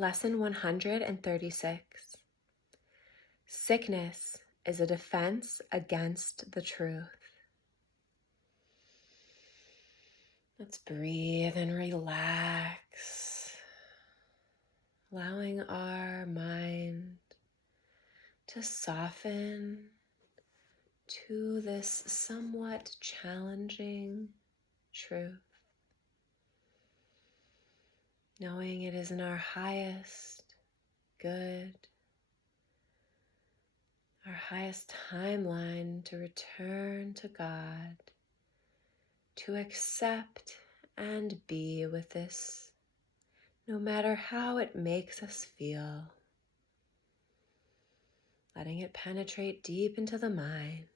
Lesson 136. Sickness is a defense against the truth. Let's breathe and relax, allowing our mind to soften to this somewhat challenging truth, knowing it is in our highest good, our highest timeline to return to God, to accept and be with this, no matter how it makes us feel, letting it penetrate deep into the mind.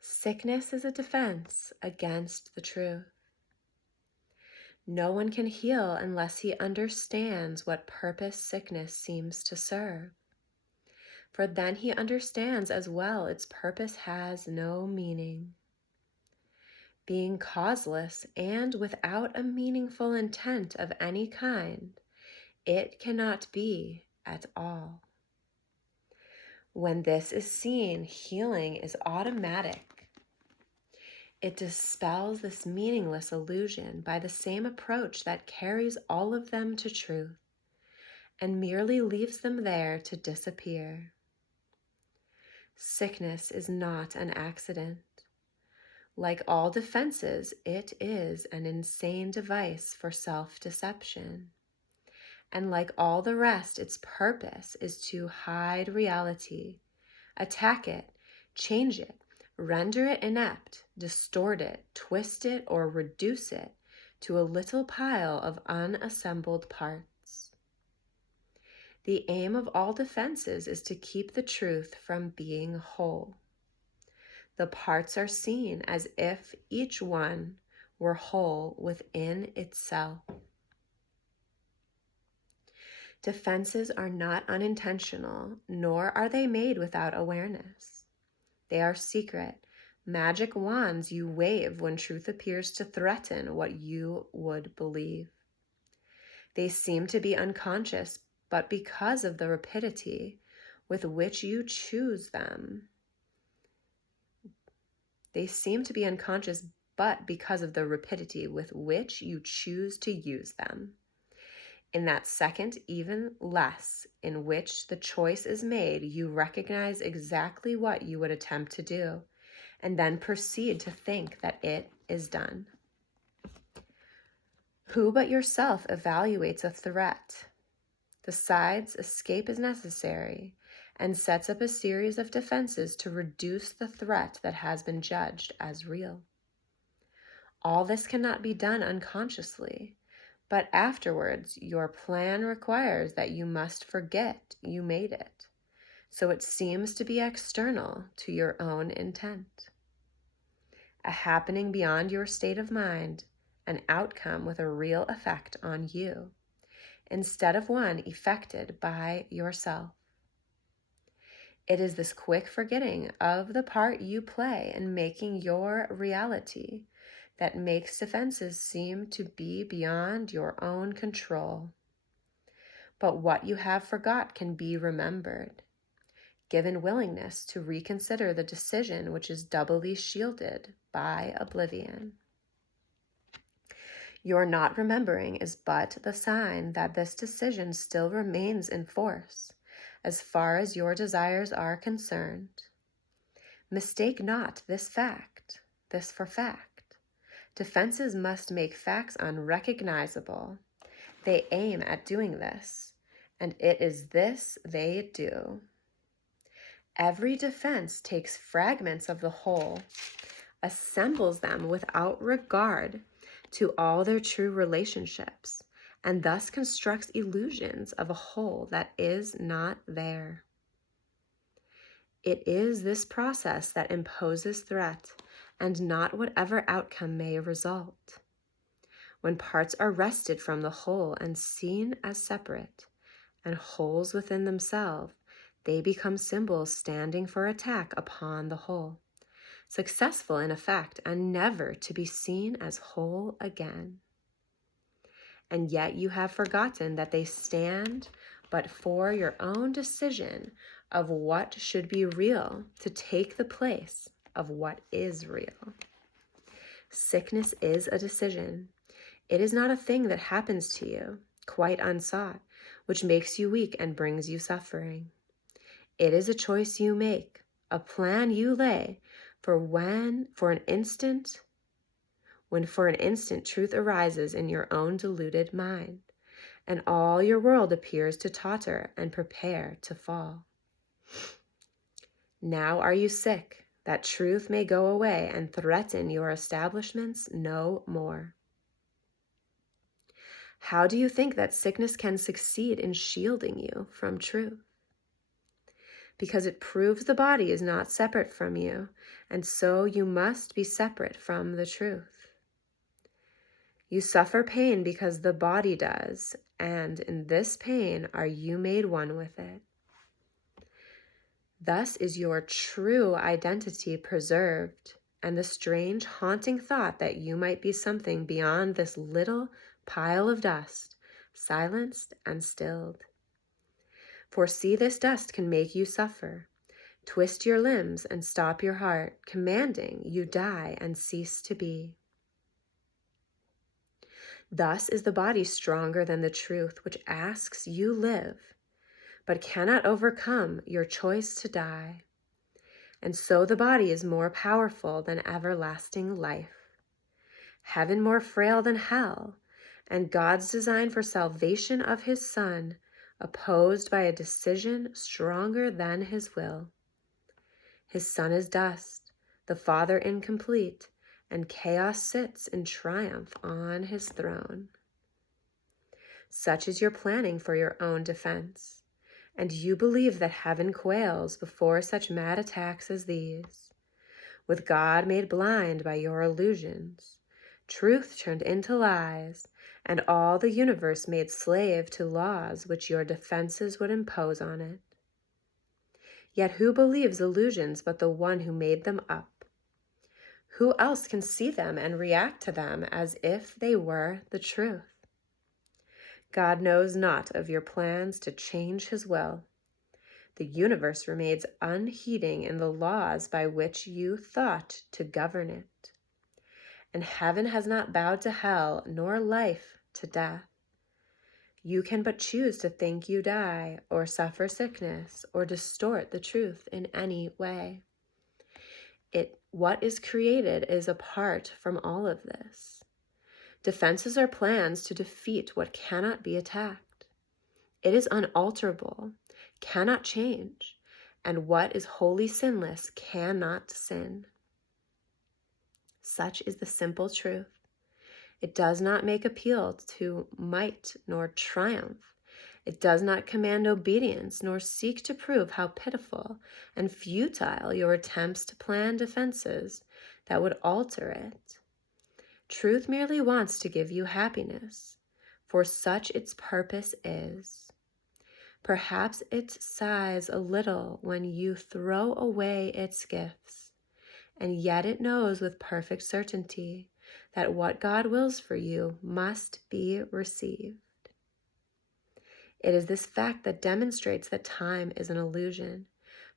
Sickness is a defense against the truth. No one can heal unless he understands what purpose sickness seems to serve. For then he understands as well its purpose has no meaning. Being causeless and without a meaningful intent of any kind, it cannot be at all. When this is seen, healing is automatic. It dispels this meaningless illusion by the same approach that carries all of them to truth and merely leaves them there to disappear. Sickness is not an accident. Like all defenses, it is an insane device for self-deception. And like all the rest, its purpose is to hide reality, attack it, change it, render it inept, distort it, twist it, or reduce it to a little pile of unassembled parts. The aim of all defenses is to keep the truth from being whole. The parts are seen as if each one were whole within itself. Defenses are not unintentional, nor are they made without awareness. They are secret, magic wands you wave when truth appears to threaten what you would believe. They seem to be unconscious, but because of the rapidity with which you choose them, they seem to be unconscious, but because of the rapidity with which you choose to use them. In that second, even less, in which the choice is made, you recognize exactly what you would attempt to do, and then proceed to think that it is done. Who but yourself evaluates a threat, decides escape is necessary, and sets up a series of defenses to reduce the threat that has been judged as real? All this cannot be done unconsciously. But afterwards, your plan requires that you must forget you made it, so it seems to be external to your own intent. A happening beyond your state of mind, an outcome with a real effect on you, instead of one effected by yourself. It is this quick forgetting of the part you play in making your reality that makes defenses seem to be beyond your own control. But what you have forgot can be remembered, given willingness to reconsider the decision which is doubly shielded by oblivion. Your not remembering is but the sign that this decision still remains in force, as far as your desires are concerned. Mistake not this for fact. Defenses must make facts unrecognizable. They aim at doing this, and it is this they do. Every defense takes fragments of the whole, assembles them without regard to all their true relationships, and thus constructs illusions of a whole that is not there. It is this process that imposes threat, and not whatever outcome may result. When parts are wrested from the whole and seen as separate, and wholes within themselves, they become symbols standing for attack upon the whole, successful in effect and never to be seen as whole again. and yet you have forgotten that they stand but for your own decision of what should be real to take the place of what is real. Sickness is a decision. It is not a thing that happens to you, quite unsought, which makes you weak and brings you suffering. It is a choice you make, a plan you lay when for an instant truth arises in your own deluded mind, and all your world appears to totter and prepare to fall. Now are you sick, that truth may go away and threaten your establishments no more. How do you think that sickness can succeed in shielding you from truth? Because it proves the body is not separate from you, and so you must be separate from the truth. You suffer pain because the body does, and in this pain are you made one with it. Thus is your true identity preserved, and the strange haunting thought that you might be something beyond this little pile of dust silenced and stilled. For see, this dust can make you suffer, twist your limbs and stop your heart, commanding you die and cease to be. Thus is the body stronger than the truth, which asks you live, but cannot overcome your choice to die. And so the body is more powerful than everlasting life, heaven more frail than hell, and God's design for salvation of his Son opposed by a decision stronger than his will. His Son is dust, the Father incomplete, and chaos sits in triumph on his throne. Such is your planning for your own defense, and you believe that heaven quails before such mad attacks as these. With God made blind by your illusions, truth turned into lies, and all the universe made slave to laws which your defenses would impose on it. Yet who believes illusions but the one who made them up? Who else can see them and react to them as if they were the truth? God knows not of your plans to change his will. The universe remains unheeding in the laws by which you thought to govern it. And heaven has not bowed to hell, nor life to death. You can but choose to think you die, or suffer sickness, or distort the truth in any way. What is created is apart from all of this. Defenses are plans to defeat what cannot be attacked. It is unalterable, cannot change, and what is wholly sinless cannot sin. Such is the simple truth. It does not make appeal to might nor triumph. It does not command obedience nor seek to prove how pitiful and futile your attempts to plan defenses that would alter it. Truth merely wants to give you happiness, for such its purpose is. Perhaps it sighs a little when you throw away its gifts, and yet it knows with perfect certainty that what God wills for you must be received. It is this fact that demonstrates that time is an illusion,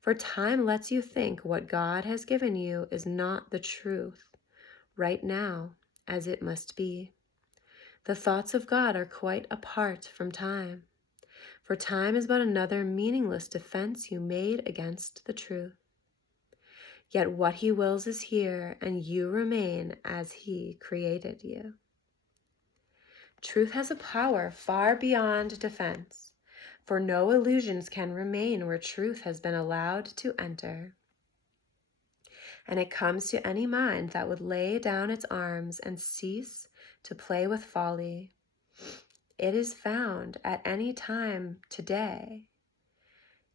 for time lets you think what God has given you is not the truth, right now, as it must be. The thoughts of God are quite apart from time, for time is but another meaningless defense you made against the truth. Yet what he wills is here, and you remain as he created you. Truth has a power far beyond defense, for no illusions can remain where truth has been allowed to enter. And it comes to any mind that would lay down its arms and cease to play with folly. It is found at any time today,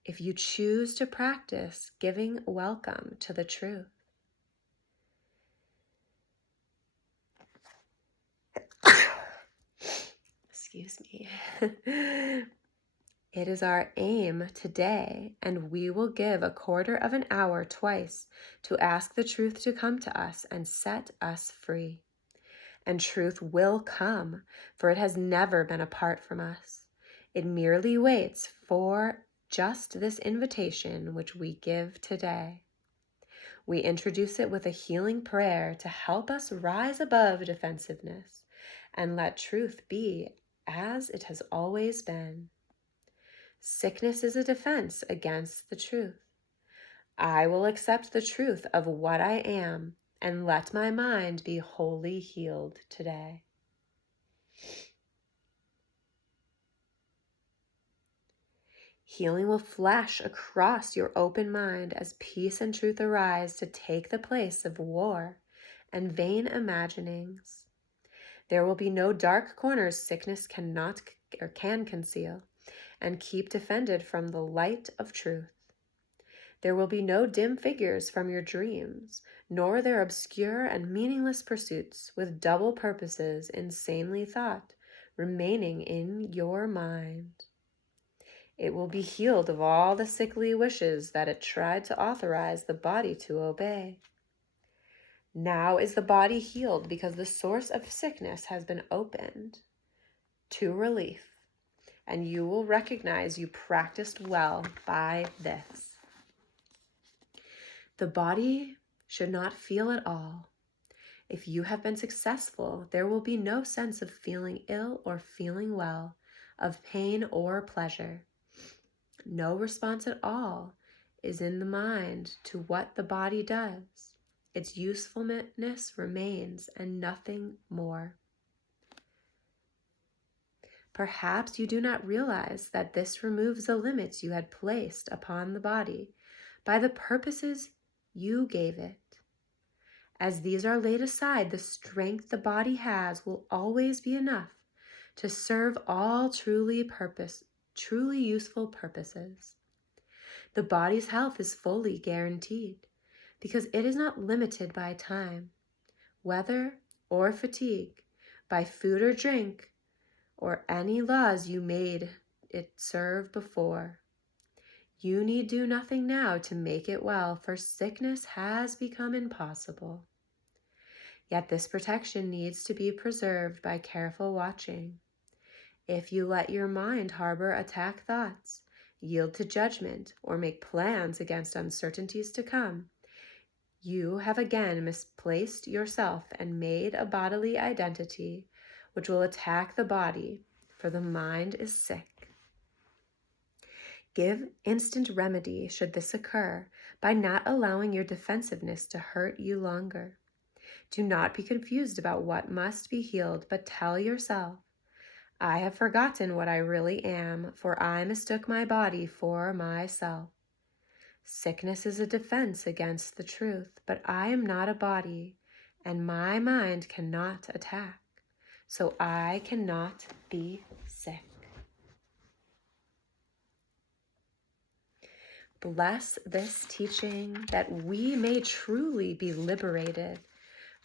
if you choose to practice giving welcome to the truth. Excuse me. It is our aim today, and we will give a quarter of an hour twice to ask the truth to come to us and set us free. And truth will come, for it has never been apart from us. It merely waits for just this invitation which we give today. We introduce it with a healing prayer to help us rise above defensiveness and let truth be as it has always been. Sickness is a defense against the truth. I will accept the truth of what I am and let my mind be wholly healed today. Healing will flash across your open mind as peace and truth arise to take the place of war and vain imaginings. There will be no dark corners sickness cannot or can conceal and keep defended from the light of truth. There will be no dim figures from your dreams, nor their obscure and meaningless pursuits with double purposes insanely thought remaining in your mind. It will be healed of all the sickly wishes that it tried to authorize the body to obey. Now is the body healed because the source of sickness has been opened to relief, and you will recognize you practiced well by this. The body should not feel at all. If you have been successful, there will be no sense of feeling ill or feeling well, of pain or pleasure. No response at all is in the mind to what the body does. Its usefulness remains and nothing more. Perhaps you do not realize that this removes the limits you had placed upon the body by the purposes you gave it. As these are laid aside, the strength the body has will always be enough to serve all truly useful purposes. The body's health is fully guaranteed because it is not limited by time, weather, or fatigue, by food or drink, or any laws you made it serve before. You need do nothing now to make it well, for sickness has become impossible. Yet this protection needs to be preserved by careful watching. If you let your mind harbor attack thoughts, yield to judgment, or make plans against uncertainties to come, you have again misplaced yourself and made a bodily identity which will attack the body, for the mind is sick. Give instant remedy should this occur by not allowing your defensiveness to hurt you longer. Do not be confused about what must be healed, but tell yourself, I have forgotten what I really am, for I mistook my body for myself. Sickness is a defense against the truth, but I am not a body, and my mind cannot attack, so I cannot be sick. Bless this teaching that we may truly be liberated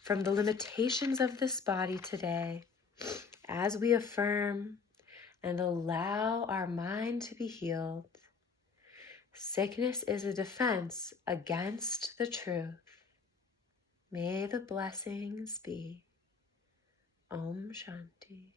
from the limitations of this body today, as we affirm and allow our mind to be healed. Sickness is a defense against the truth. May the blessings be. Om Shanti.